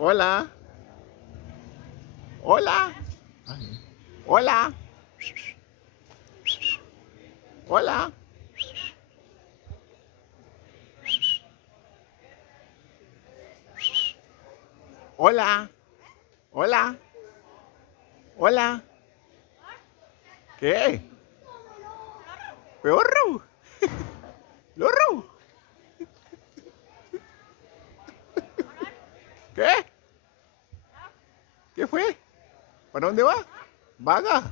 Hola. Hola. Hola. Hola. Hola. Hola. Hola. ¿Qué? ¿Perro? ¿Lorro? ¿Qué? ¿Qué fue? ¿Para dónde va? Vaga.